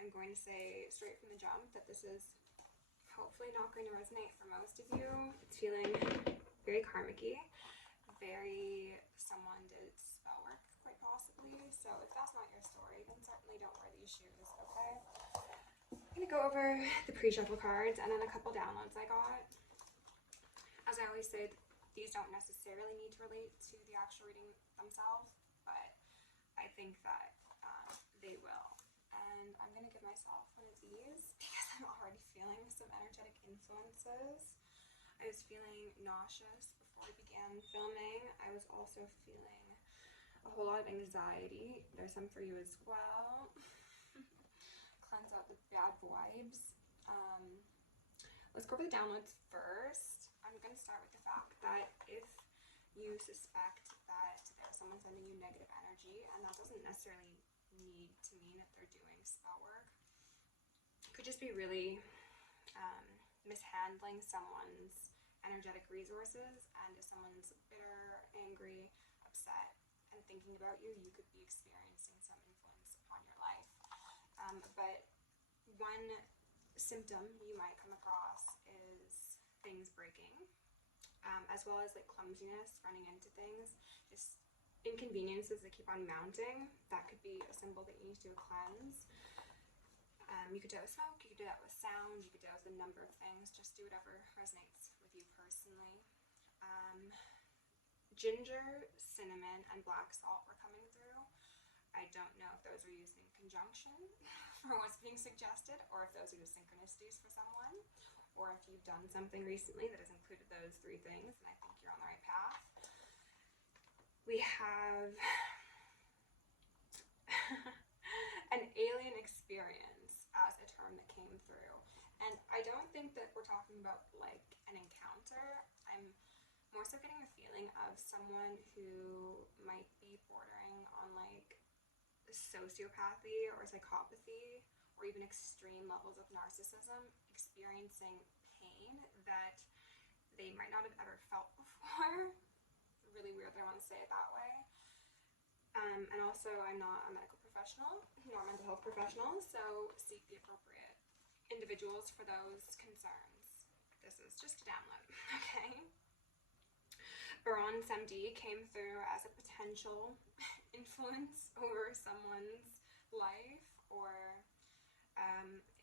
I'm going to say straight from the jump that this is hopefully not going to resonate for most of you. It's feeling very karmic-y, very someone did spell work quite possibly. So if that's not your story, then certainly don't wear these shoes, okay? I'm going to go over the pre-shuffle cards and then a couple downloads I got. As I always say, these don't necessarily need to relate to the actual reading themselves, but I think that they will. And I'm going to give myself one of these because I'm already feeling some energetic influences. I was feeling nauseous before I began filming. I was also feeling a whole lot of anxiety. There's some for you as well. Cleanse out the bad vibes. Let's go over the downloads first. I'm going to start with the fact that if you suspect that there's someone sending you negative energy, and that doesn't necessarily need to mean that they're doing spell work, it could just be really mishandling someone's energetic resources, and if someone's bitter, angry, upset, and thinking about you, you could be experiencing some influence upon your life. But one symptom you might come across is things breaking, as well as like clumsiness, running into things, just inconveniences that keep on mounting. That could be a symbol that you need to do a cleanse. You could do it with smoke, you could do that with sound, you could do it with a number of things. Just do whatever resonates with you personally. Ginger, cinnamon, and black salt were coming through. I don't know if those are used in conjunction for what's being suggested, or if those are just synchronicities for someone, or if you've done something recently that has included those three things, and I think you're on the right path. We have an alien experience as a term that came through. And I don't think that we're talking about like an encounter. I'm more so getting a feeling of someone who might be bordering on like sociopathy or psychopathy, or even extreme levels of narcissism, experiencing pain that they might not have ever felt before. Really weird that I want to say it that way. And also, I'm not a medical professional nor a mental health professional, so seek the appropriate individuals for those concerns. This is just a download, okay? Baron Samedi came through as a potential influence over someone's life, or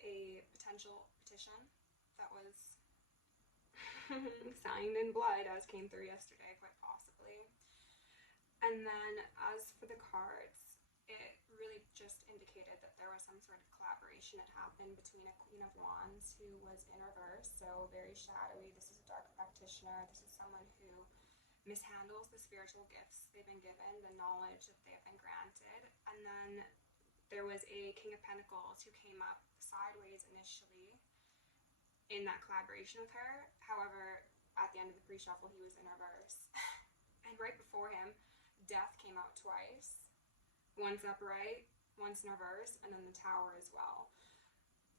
a potential petition that was signed in blood, as came through yesterday, quite possibly. And then as for the cards, it really just indicated that there was some sort of collaboration that happened between a Queen of Wands who was in reverse, so very shadowy. This is a dark practitioner. This is someone who mishandles the spiritual gifts they've been given, the knowledge that they have been granted. And then there was a King of Pentacles who came up sideways initially in that collaboration with her. However, at the end of the pre-shuffle, he was in reverse. And right before him, Death came out twice. Once upright, once in reverse, and then the Tower as well.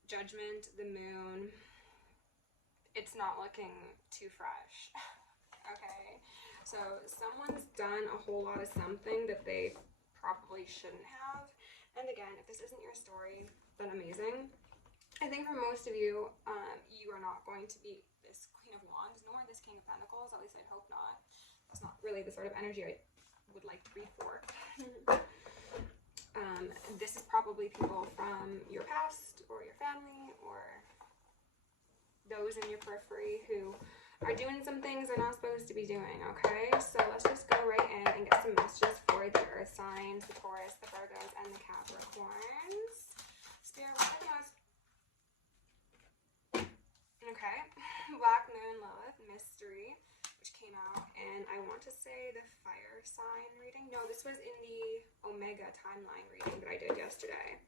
Judgment, the Moon. It's not looking too fresh. Okay, so someone's done a whole lot of something that they probably shouldn't have. And again, if this isn't your story, then amazing. I think for most of you, you are not going to be this Queen of Wands, nor this King of Pentacles. At least I'd hope not. That's not really the sort of energy I would like to read for. This is probably people from your past, or your family, or those in your periphery who are doing some things they're not supposed to be doing, okay? So let's just go right in and get some messages for the Earth signs, the Taurus, the Virgos, and the Capricorns. Spirit, what are those? Okay, Black Moon, Lilith, Mystery, which came out, and I want to say the Fire sign reading. No, this was in the Omega timeline reading that I did yesterday,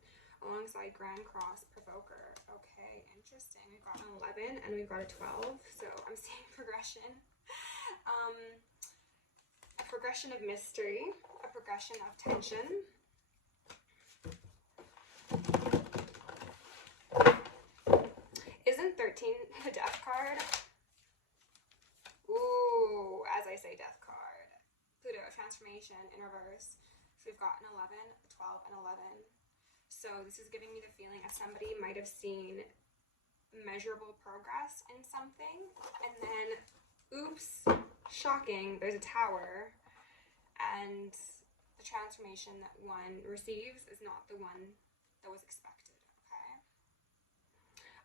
alongside Grand Cross Provoker. Okay, interesting. We've got an 11 and we've got a 12, so I'm seeing progression. A progression of mystery, a progression of tension. Isn't 13 the Death card? Ooh, as I say, Death card. Pluto, transformation in reverse. So we've got an 11, a 12, and 11. So this is giving me the feeling as somebody might have seen measurable progress in something, and then, oops, shocking, there's a tower, and the transformation that one receives is not the one that was expected, okay?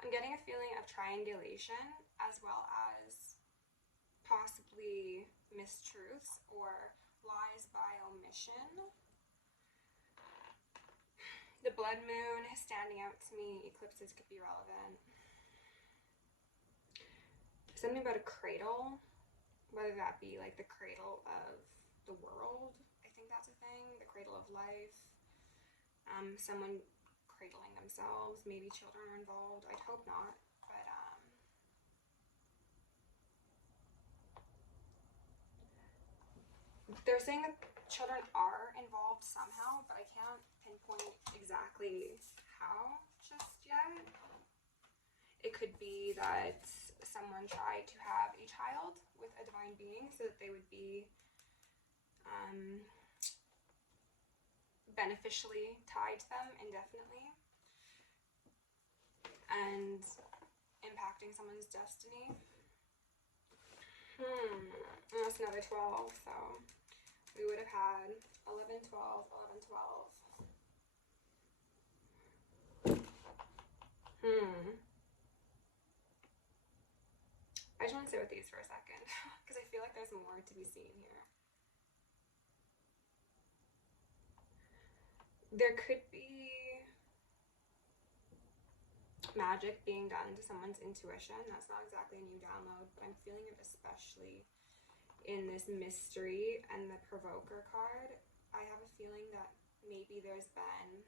I'm getting a feeling of triangulation as well as possibly mistruths or lies by omission. The blood moon is standing out to me. Eclipses could be relevant. Something about a cradle, whether that be like the cradle of the world. I think that's a thing. The cradle of life. Someone cradling themselves. Maybe children are involved. I'd hope not. But they're saying that children are involved somehow, but I can't pinpoint exactly how just yet. It could be that someone tried to have a child with a divine being so that they would be beneficially tied to them indefinitely and impacting someone's destiny. And that's another 12, so we would have had 11, 12, 11, 12. I just want to sit with these for a second because I feel like there's more to be seen here. There could be magic being done to someone's intuition. That's not exactly a new download, but I'm feeling it especially in this mystery and the provoker card. I have a feeling that maybe there's been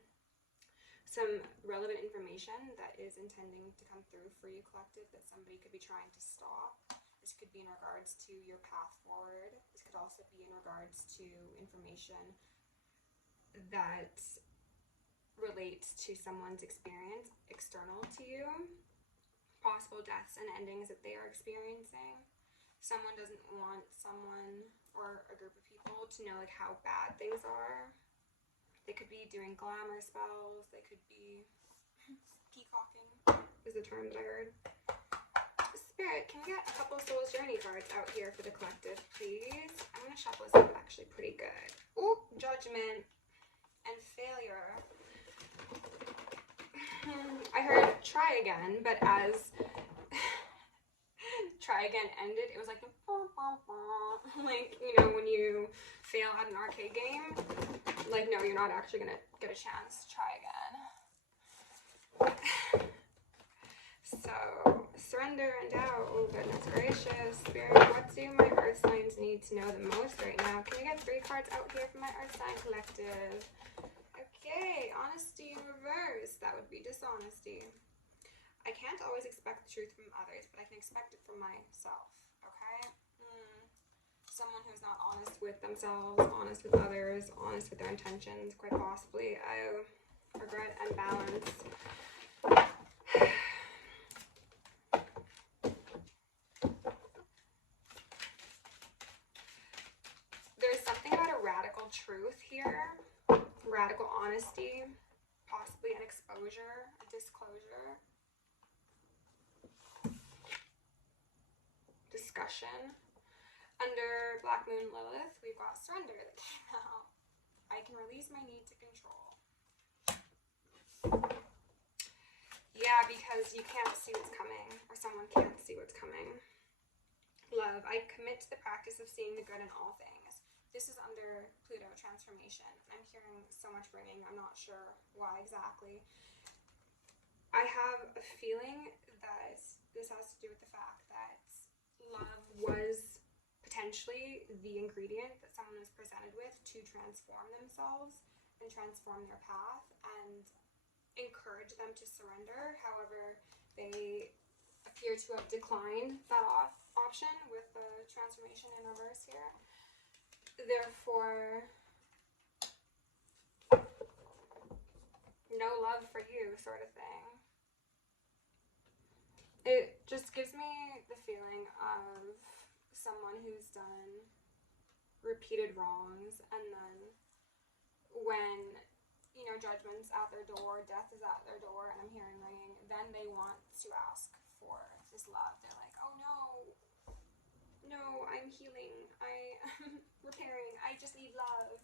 some relevant information that is intending to come through for you, collective, that somebody could be trying to stop. This could be in regards to your path forward. This could also be in regards to information that relates to someone's experience external to you. Possible deaths and endings that they are experiencing. Someone doesn't want someone or a group of people to know like how bad things are. They could be doing glamour spells. They could be peacocking is the term that I heard. Spirit, can we get a couple Soul's Journey cards out here for the collective, please? I'm going to shuffle this up actually pretty good. Oh, Judgment and Failure. I heard Try Again, but as Try Again ended, it was like the like, you know, when you fail at an arcade game, like, no, you're not actually gonna get a chance to try again. So, surrender and doubt. Oh, goodness gracious. Spirit, what do my earth signs need to know the most right now? Can we get 3 cards out here for my earth sign collective? Okay, honesty in reverse. That would be dishonesty. I can't always expect the truth from others, but I can expect it from myself, okay? Someone who's not honest with themselves, honest with others, honest with their intentions, quite possibly. I regret and balance. There's something about a radical truth here, radical honesty, possibly an exposure, a disclosure, discussion. Under Black Moon Lilith, we've got surrender that came out. I can release my need to control. Yeah, because you can't see what's coming, or someone can't see what's coming. Love, I commit to the practice of seeing the good in all things. This is under Pluto transformation. I'm hearing so much ringing. I'm not sure why exactly. I have a feeling that this has to do with the fact that love was potentially the ingredient that someone was presented with to transform themselves and transform their path and encourage them to surrender. However, they appear to have declined that option with the transformation in reverse here. Therefore, no love for you sort of thing. It just gives me the feeling of someone who's done repeated wrongs, and then when you know, judgment's at their door, death is at their door, and I'm hearing ringing, then they want to ask for this love. They're like, oh no, I'm healing, I'm repairing, I just need love.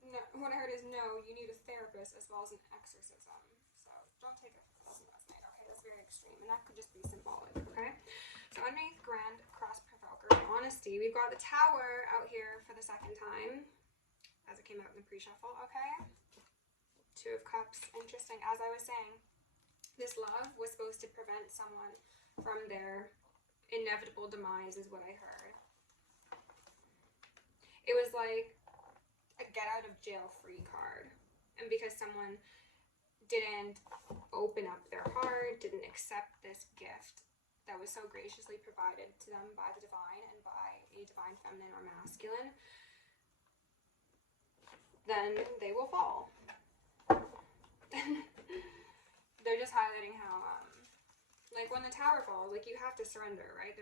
No, what I heard is, no, you need a therapist as well as an exorcism. So don't take it for the last night, okay? That's very extreme, and that could just be symbolic, okay? So underneath Grand Cross Provoker, Honesty, we've got the Tower out here for the second time, as it came out in the pre-shuffle, okay? Two of Cups, interesting. As I was saying, this love was supposed to prevent someone from their inevitable demise, is what I heard. It was like a get out of jail free card. And because someone didn't open up their heart, didn't accept this gift that was so graciously provided to them by the divine and by a divine feminine or masculine, then they will fall. They're just highlighting how, like when the tower falls, like you have to surrender, right?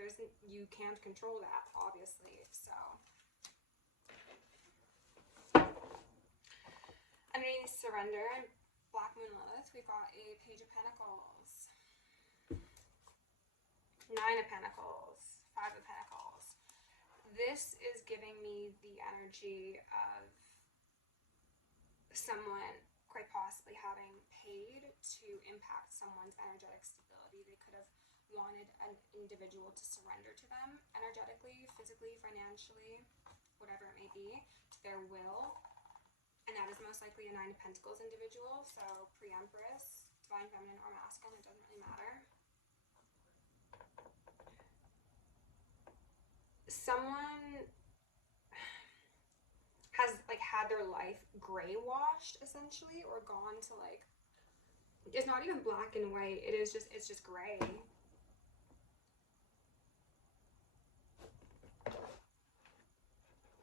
You can't control that, obviously, so. Underneath surrender and Black Moon Lilith, we've got a Page of Pentacles, Nine of Pentacles, Five of Pentacles. This is giving me the energy of someone quite possibly having paid to impact someone's energetic stability. They could have wanted an individual to surrender to them energetically, physically, financially, whatever it may be, to their will. And that is most likely a Nine of Pentacles individual, so pre-Empress, divine feminine or masculine, it doesn't really matter. Someone has like had their life gray washed essentially, or gone to like, it's not even black and white, it's just gray.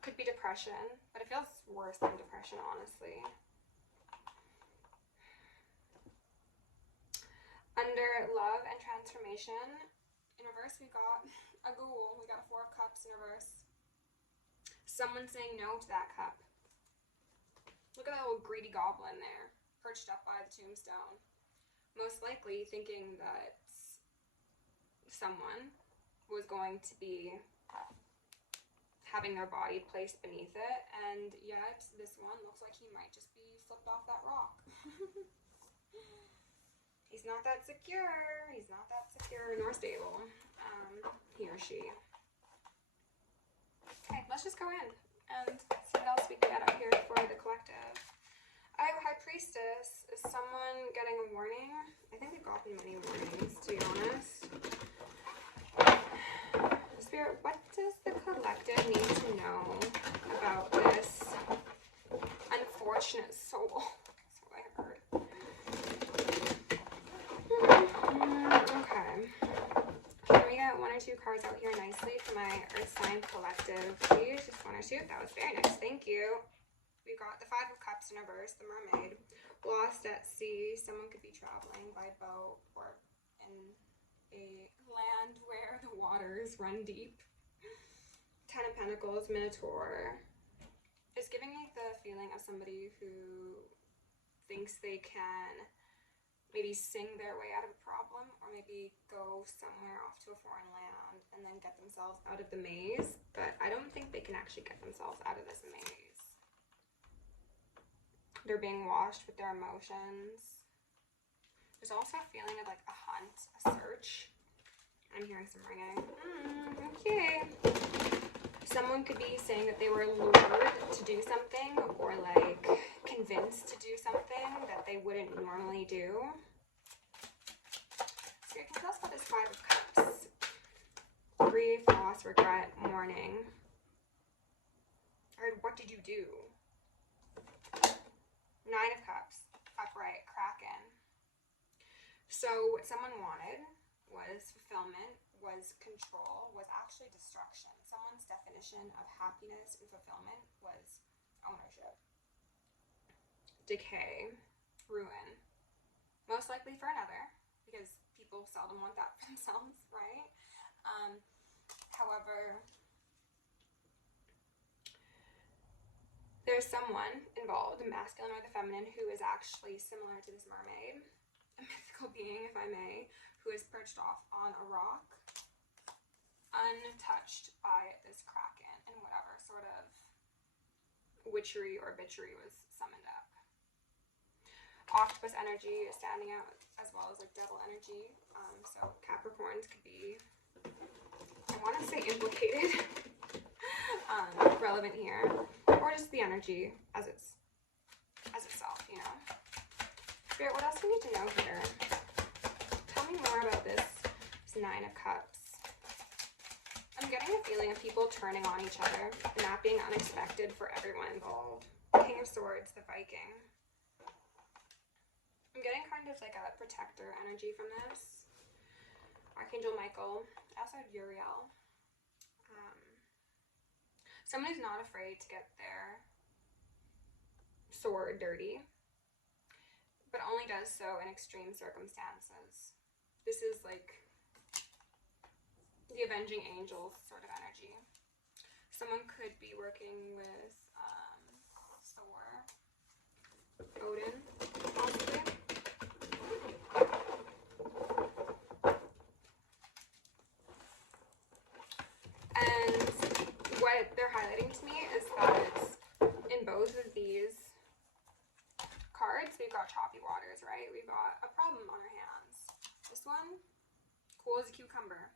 Could be depression, but it feels worse than depression, honestly. Under love and transformation, in reverse we got a Ghoul. We got a Four of Cups in reverse. Someone saying no to that cup. Look at that little greedy goblin there, perched up by the tombstone. Most likely thinking that someone was going to be having their body placed beneath it, and yet this one looks like he might just be flipped off that rock. He's not that secure. He's not that secure nor stable. He or she. Okay, let's just go in and see what else we can get out here for the collective. I have High Priestess. Is someone getting a warning? I think we've gotten many warnings, to be honest. Spirit, what does the collective need to know about this unfortunate soul? That's what I heard. Okay. Can we get one or two cards out here nicely for my Earth Sign collective, please? Just one or two. That was very nice. Thank you. We've got the Five of Cups in reverse, the Mermaid. Lost at sea. Someone could be traveling by boat or in a land where the waters run deep. Ten of Pentacles, Minotaur. It's giving me the feeling of somebody who thinks they can maybe sing their way out of a problem, or maybe go somewhere off to a foreign land and then get themselves out of the maze, but I don't think they can actually get themselves out of this maze. They're being washed with their emotions. There's also a feeling of like a hunt, a search. I'm hearing some ringing. Okay. Someone could be saying that they were lured to do something, or like convinced to do something that they wouldn't normally do. So you can tell us about this Five of Cups. Grief, loss, regret, mourning. Or what did you do? Nine of Cups, upright, Kraken. So what someone wanted was fulfillment, was control, was actually destruction. Someone's definition of happiness and fulfillment was ownership, decay, ruin. Most likely for another, because people seldom want that for themselves, right? However, there's someone involved, the masculine or the feminine, who is actually similar to this mermaid, a mythical being, if I may, who is perched off on a rock, untouched by this kraken and whatever sort of witchery or bitchery was summoned up. Octopus energy is standing out, as well as like devil energy. So Capricorns could be, I want to say, implicated, relevant here, or just the energy as itself, you know. Spirit, what else do you need to know here? Tell me more about this Nine of Cups. I'm getting a feeling of people turning on each other and that being unexpected for everyone involved. King of Swords, the Viking. I'm getting kind of like a protector energy from this. Archangel Michael. I also had Uriel. Someone who's not afraid to get their sword dirty, but only does so in extreme circumstances. This is like the avenging angels sort of energy. Someone could be working with Thor, Odin, possibly. And what they're highlighting to me is that in both of these cards, we've got choppy waters, right? We've got a problem on our hands. This one, cool as a cucumber.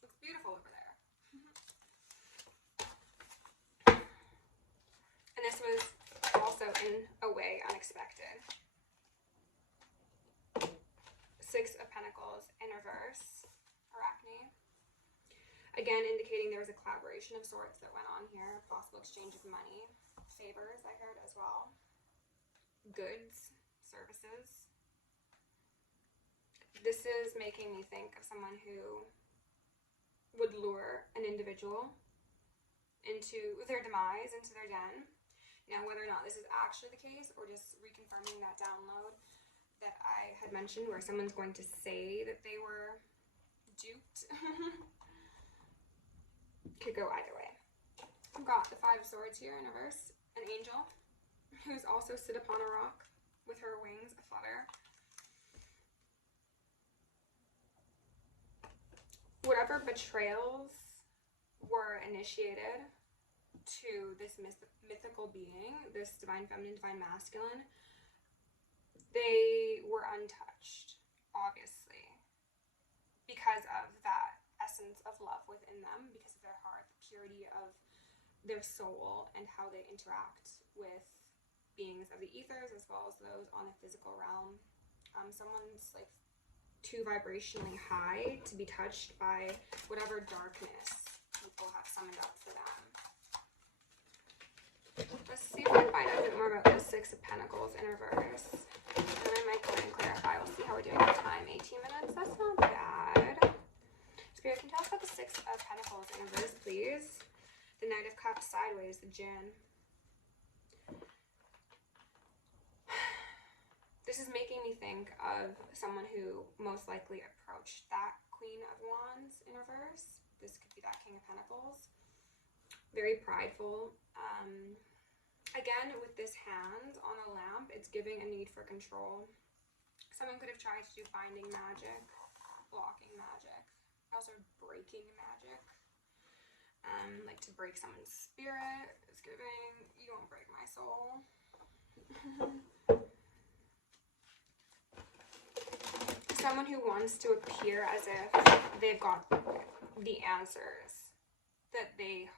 Looks beautiful over there. And this was also in a way unexpected. Six of Pentacles in reverse, Arachne. Again, indicating there was a collaboration of sorts that went on here. Possible exchange of money. Favors, I heard as well. Goods, services. This is making me think of someone who would lure an individual into their demise, into their den. Now, whether or not this is actually the case or just reconfirming that download that I had mentioned where someone's going to say that they were duped could go either way. I've got the Five of Swords here in reverse, an angel who's also sit upon a rock with her wings aflutter. Whatever betrayals were initiated to this mythical being, this divine feminine, divine masculine, they were untouched, obviously, because of that essence of love within them, because of their heart, the purity of their soul, and how they interact with beings of the ethers as well as those on the physical realm. Someone's like too vibrationally high to be touched by whatever darkness people have summoned up for them. Let's see if we can find out a bit more about the Six of Pentacles in reverse. And then I might go and clarify. We'll see how we're doing with time. 18 minutes, that's not bad. Spirit, can you tell us about the Six of Pentacles in reverse, please? The Knight of Cups sideways, the Djinn. This is making me think of someone who most likely approached that Queen of Wands in reverse. This could be that King of Pentacles. Very prideful. Again, with this hand on a lamp, it's giving a need for control. Someone could have tried to do binding magic, blocking magic, also breaking magic. Like to break someone's spirit. It's giving, you won't break my soul. Someone who wants to appear as if they've got the answers, that they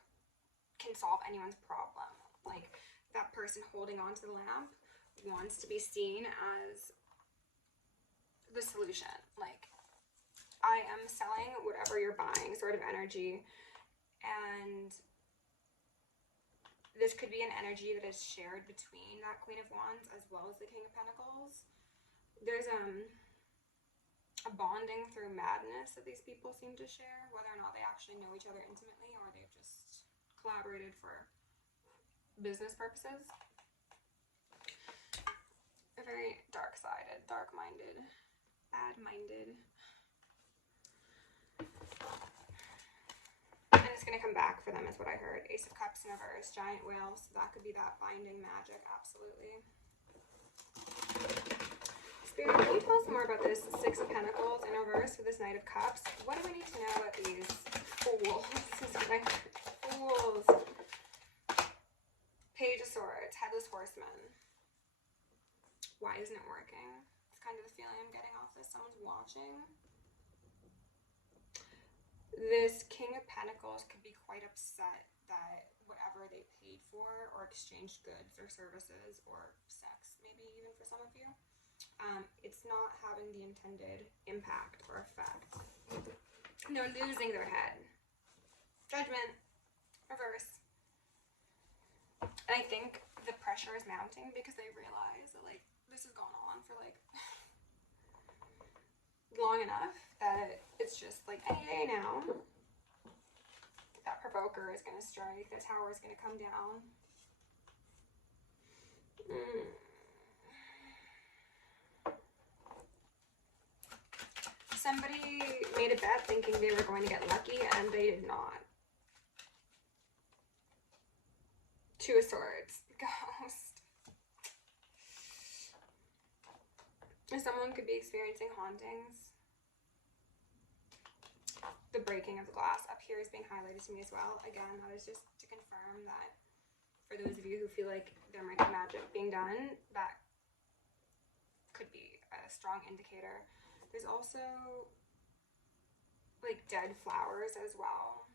can solve anyone's problem. Like that person holding on to the lamp wants to be seen as the solution. Like, I am selling whatever you're buying sort of energy. And this could be an energy that is shared between that Queen of Wands as well as the King of Pentacles. There's a bonding through madness that these people seem to share, whether or not they actually know each other intimately or they've just collaborated for business purposes. A very dark-sided, dark-minded, bad-minded. And this going to come back for them is what I heard. Ace of Cups in reverse, Giant Whale, so that could be that binding magic, absolutely. Spirit, can you tell us more about this Six of Pentacles in reverse with this Knight of Cups? What do we need to know about these fools? This is what I heard. Fools. Page of Swords, Headless Horseman. Why isn't it working? It's kind of the feeling I'm getting off this. Someone's watching. This King of Pentacles could be quite upset that whatever they paid for or exchanged goods or services or sex, maybe even for some of you, it's not having the intended impact or effect. They're losing their head. Judgment. Reverse. And I think the pressure is mounting because they realize that, like, this has gone on for, like, long enough that it's just, like, any day now. That provoker is going to strike. The tower is going to come down. Somebody made a bet thinking they were going to get lucky, and they did not. Two of Swords. Ghost. Someone could be experiencing hauntings. The breaking of the glass up here is being highlighted to me as well. Again, that is just to confirm that for those of you who feel like there might be magic being done, that could be a strong indicator. There's also, like, dead flowers as well.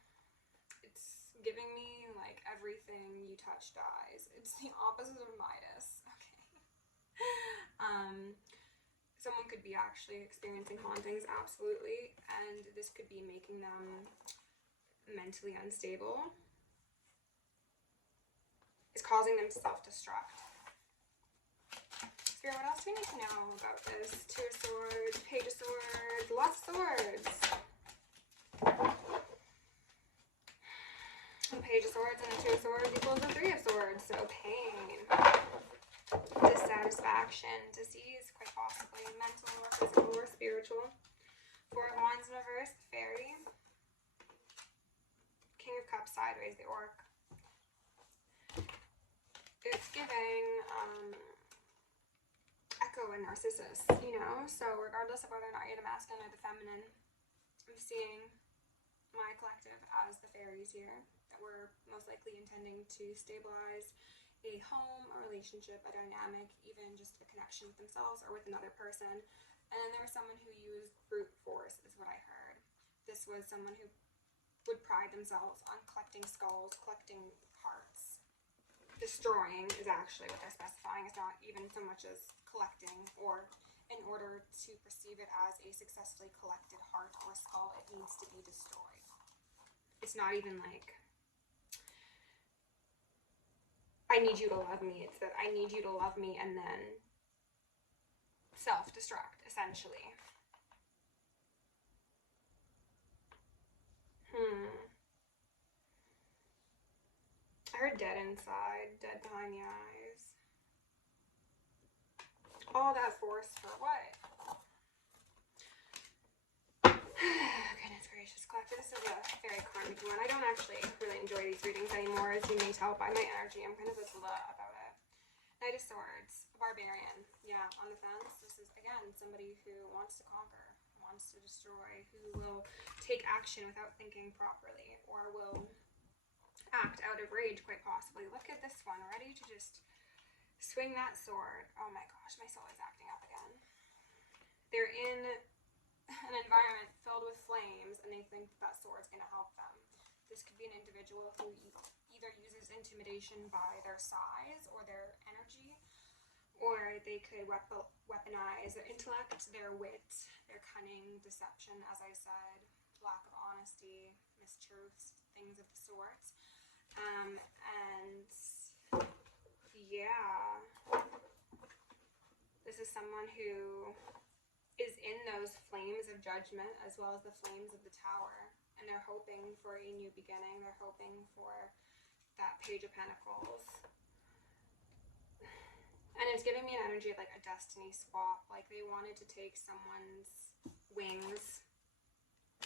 It's giving me, like, everything you touch dies. It's the opposite of Midas. Okay. Someone could be actually experiencing hauntings, absolutely, and this could be making them mentally unstable. It's causing them to self-destruct. Spirit, what else do we need to know about this? Two of Swords, Page of Swords, lots of swords. A Page of Swords and a Two of Swords equals a Three of Swords, so pain. Dissatisfaction, disease, quite possibly mental or physical or spiritual. Four of Wands in reverse, the Fairy. King of Cups sideways, the Orc. It's giving Echo and Narcissus, you know? So regardless of whether or not you're the masculine or the feminine, I'm seeing my collective as the fairies here, that we're most likely intending to stabilize a home, a relationship, a dynamic, even just a connection with themselves or with another person. And then there was someone who used brute force, is what I heard. This was someone who would pride themselves on collecting skulls, collecting hearts. Destroying is actually what they're specifying. It's not even so much as collecting, or in order to perceive it as a successfully collected heart or skull, it needs to be destroyed. It's not even like, I need you to love me. It's that I need you to love me and then self-destruct, essentially. I heard dead inside, dead behind the eyes. All that force for what? Goodness gracious, collective. This is a very karmic one. I don't actually really enjoy these readings anymore, as you may tell by my energy. I'm kind of a blah about it. Knight of Swords, Barbarian. Yeah, on the fence. This is, again, somebody who wants to conquer, wants to destroy, who will take action without thinking properly, or will act out of rage, quite possibly. Look at this one, ready to just swing that sword. Oh my gosh, my soul is acting up again. They're in an environment filled with flames, and they think that sword's going to help them. This could be an individual who either uses intimidation by their size or their energy, or they could weaponize their intellect, their wit, their cunning, deception, as I said, lack of honesty, mistruths, things of the sort. And yeah, this is someone who is in those flames of judgment as well as the flames of the tower, and they're hoping for a new beginning. They're hoping for that Page of Pentacles, and it's giving me an energy of like a destiny swap. Like they wanted to take someone's wings,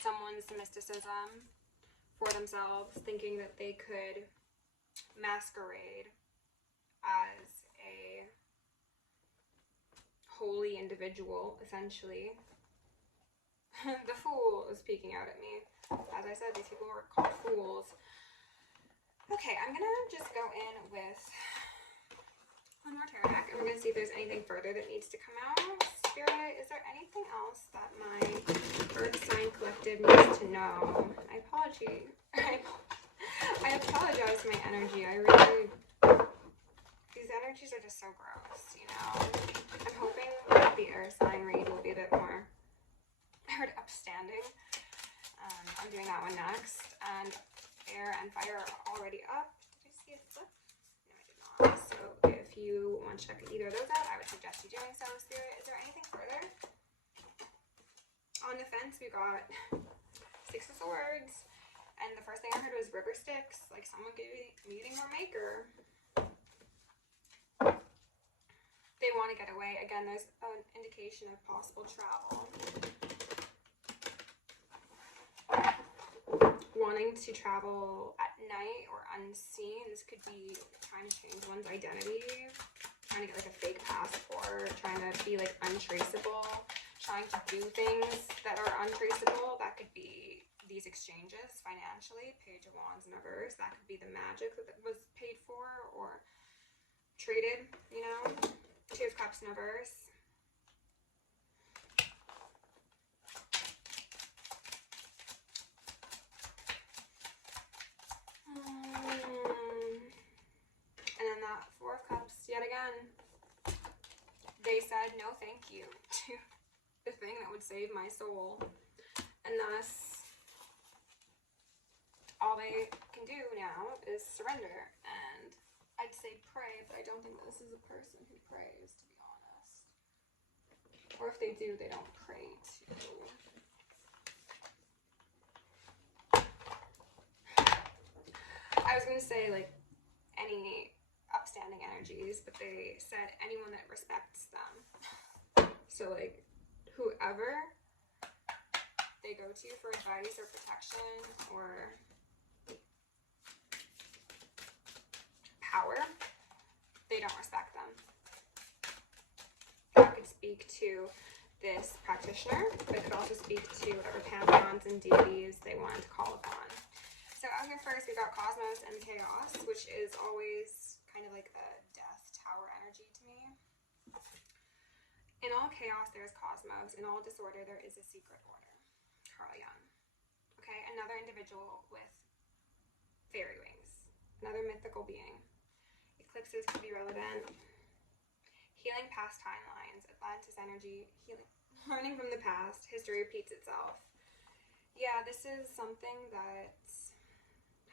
someone's mysticism, for themselves, thinking that they could masquerade as a holy individual, essentially. The Fool is speaking out at me. As I said, these people were called fools. Okay, I'm gonna just go in with one more tarot deck, and we're gonna see if there's anything further that needs to come out. Spirit, is there anything else that my Earth sign collective needs to know? I apologize to my energy. These energies are just so gross, you know? I'm hoping that the air sign read will be a bit more upstanding. I'm doing that one next. And air and fire are already up. Did I see a flip? No, I did not. So if you want to check either of those out, I would suggest you doing so. Spirit, is there anything further? On the fence, we got Six of Swords. And the first thing I heard was river sticks. Like someone meeting their maker. They want to get away. Again, there's an indication of possible travel. Wanting to travel at night or unseen. This could be trying to change one's identity, trying to get like a fake passport, trying to be like untraceable, trying to do things that are untraceable. That could be these exchanges financially, Page of Wands in reverse. That could be the magic that was paid for or traded, you know. Two of Cups in reverse. And then that Four of Cups yet again. They said no thank you to the thing that would save my soul. And thus, all they can do now is surrender. And I'd say pray, but I don't think this is a person who prays, to be honest. Or if they do, they don't pray to. I was going to say, like, any upstanding energies, but they said anyone that respects them. So, like, whoever they go to for advice or protection or power, they don't respect them. That could speak to this practitioner, but it could also speak to whatever pantheons and deities they wanted to call upon. So out here first, we got Cosmos and Chaos, which is always kind of like a death tower energy to me. In all chaos, there is cosmos. In all disorder, there is a secret order. Carl Jung. Okay, another individual with fairy wings. Another mythical being. Eclipses could be relevant. Healing past timelines. Atlantis energy. Healing. Learning from the past. History repeats itself. Yeah, this is something that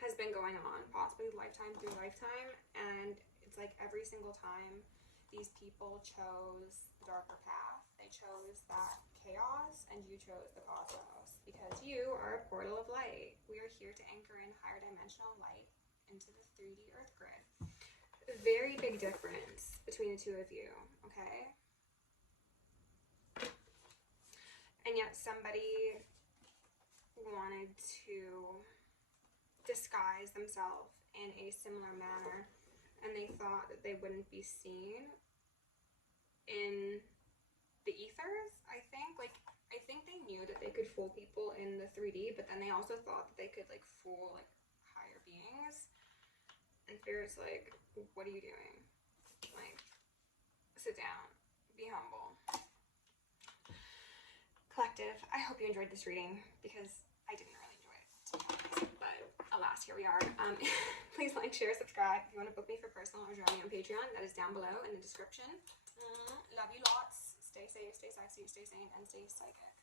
has been going on, possibly lifetime through lifetime, and it's like every single time these people chose the darker path, they chose that chaos, and you chose the cosmos, because you are a portal of light. We are here to anchor in higher dimensional light into the 3D earth grid. A very big difference between the two of you, okay? And yet somebody wanted to disguise themselves in a similar manner, and they thought that they wouldn't be seen in the ethers, I think. Like, I think they knew that they could fool people in the 3D, but then they also thought that they could, like, fool, like, higher beings. And Spirit's like, what are you doing? Like, sit down. Be humble. Collective, I hope you enjoyed this reading, because I didn't really enjoy it, to be honest. But alas, here we are. Please like, share, subscribe. If you want to book me for personal or join me on Patreon, that is down below in the description. Love you lots. Stay safe, stay sexy, stay sane, and stay psychic.